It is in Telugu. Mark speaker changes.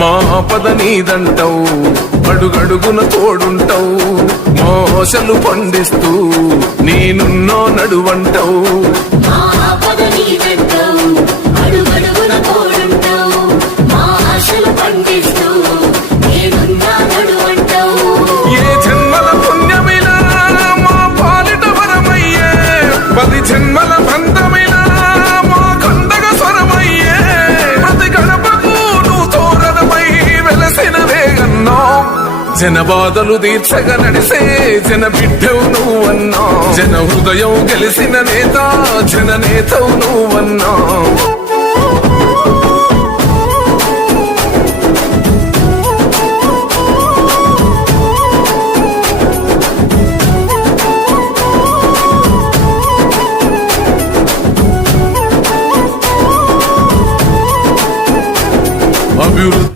Speaker 1: మా పద నీదంటావు అడుగడుగున తోడుంటావు మోసలు పండిస్తూ నేనున్నో నడువంటావు.
Speaker 2: మా పండిస్తూ,
Speaker 1: జన బాధలు తీర్చగ నడిసే జన బిడ్డవు నువ్వన్నా. జన హృదయం గెలిసిన నేత జన నేతవు నువ్వన్నా. అభివృద్ధి